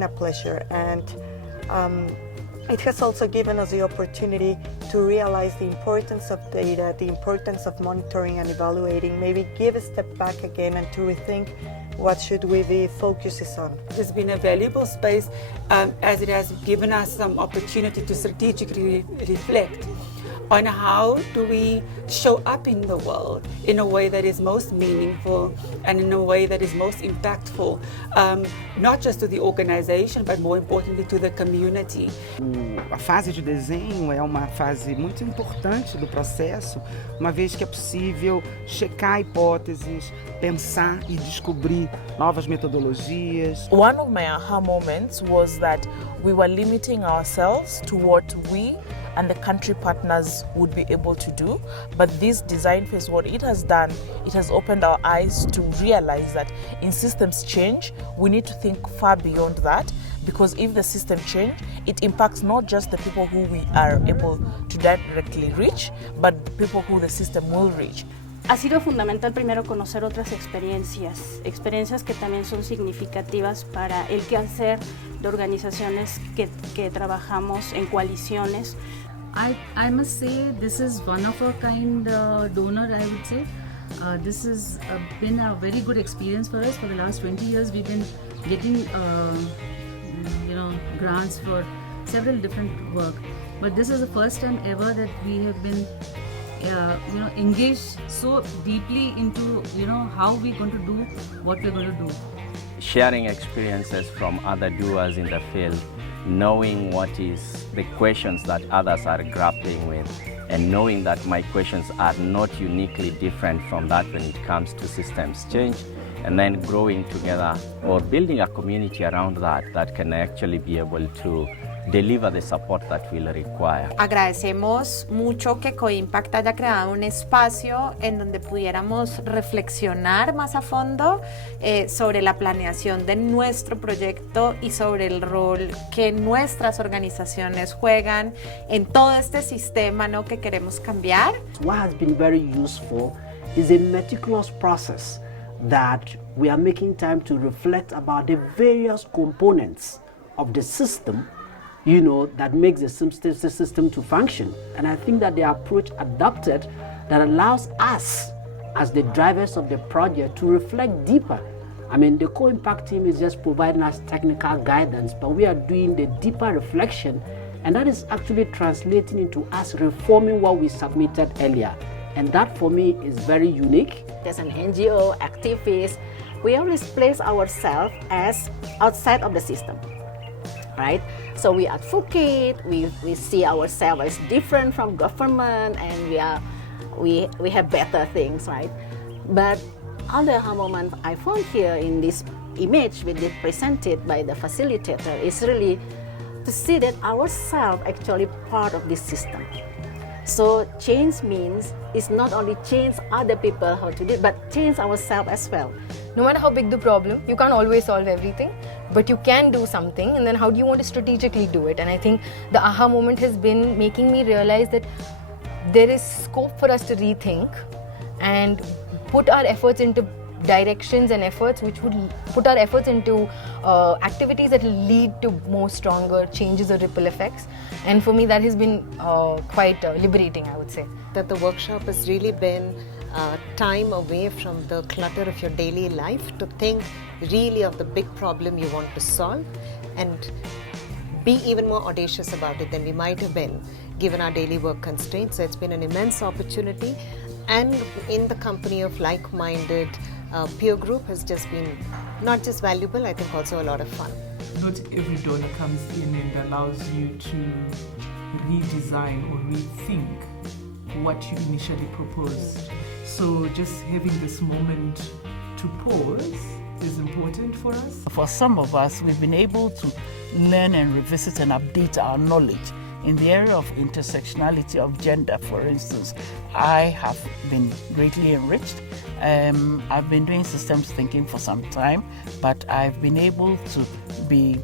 been a pleasure, and it has also given us the opportunity to realize the importance of data, the importance of monitoring and evaluating, maybe give a step back again and to rethink what should we be focuses on. It has been a valuable space as it has given us some opportunity to strategically reflect on how do we show up in the world in a way that is most meaningful and in a way that is most impactful, not just to the organization, but more importantly to the community. A fase de desenho é uma fase muito importante do processo, uma vez que é possível checar hipóteses, pensar e descobrir novas metodologias. One of my aha moments was that we were limiting ourselves to what we and the country partners would be able to do. But this design phase, what it has done, it has opened our eyes to realize that in systems change, we need to think far beyond that, because if the system change, it impacts not just the people who we are able to directly reach, but the people who the system will reach. Ha sido fundamental primero conocer otras experiencias que también son significativas para el quehacer de organizaciones que trabajamos en coaliciones. I must say this is one of a kind donor, I would say. This has been a very good experience for us. For the last 20 years we've been getting grants for several different work. But this is the first time ever that we have been engaged so deeply into how we're going to do what we're going to do. Sharing experiences from other doers in the field, knowing what is the questions that others are grappling with, and knowing that my questions are not uniquely different from that when it comes to systems change, and then growing together or building a community around that can actually be able to deliver the support that we'll require. Agradecemos mucho que COIMPACT haya creado un espacio en donde pudiéramos reflexionar más a fondo sobre la planeación de nuestro proyecto y sobre el rol que nuestras organizaciones juegan en todo este sistema, ¿no?, que queremos cambiar. What has been very useful is a meticulous process that we are making time to reflect about the various components of the system that makes the system to function. And I think that the approach adopted that allows us as the drivers of the project to reflect deeper. I mean, the COIMPACT team is just providing us technical guidance, but we are doing the deeper reflection, and that is actually translating into us reforming what we submitted earlier. And that for me is very unique. As an NGO activist, we always place ourselves as outside of the system. Right? So we advocate, we see ourselves as different from government, and we have better things, right? But other aha moment I found here in this image which is presented by the facilitator is really to see that ourselves actually part of this system. So change means it's not only change other people how to do it, but change ourselves as well. No matter how big the problem, you can't always solve everything, but you can do something, and then how do you want to strategically do it? And I think the aha moment has been making me realize that there is scope for us to rethink and put our efforts into directions and efforts which would put our efforts into activities that will lead to more stronger changes or ripple effects. And for me that has been quite liberating, I would say. That the workshop has really been time away from the clutter of your daily life to think really of the big problem you want to solve and be even more audacious about it than we might have been given our daily work constraints. So it's been an immense opportunity, and in the company of like-minded peer group has just been not just valuable, I think also a lot of fun. Not every donor comes in and allows you to redesign or rethink what you initially proposed. So just having this moment to pause is important for us. For some of us, we've been able to learn and revisit and update our knowledge. In the area of intersectionality of gender, for instance, I have been greatly enriched. I've been doing systems thinking for some time, but I've been able to be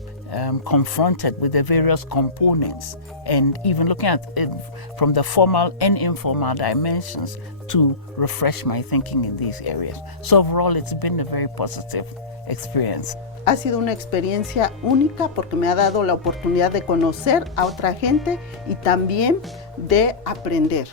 confronted with the various components and even looking at it from the formal and informal dimensions to refresh my thinking in these areas. So overall, it's been a very positive experience. Ha sido una experiencia única porque me ha dado la oportunidad de conocer a otra gente y también de aprender.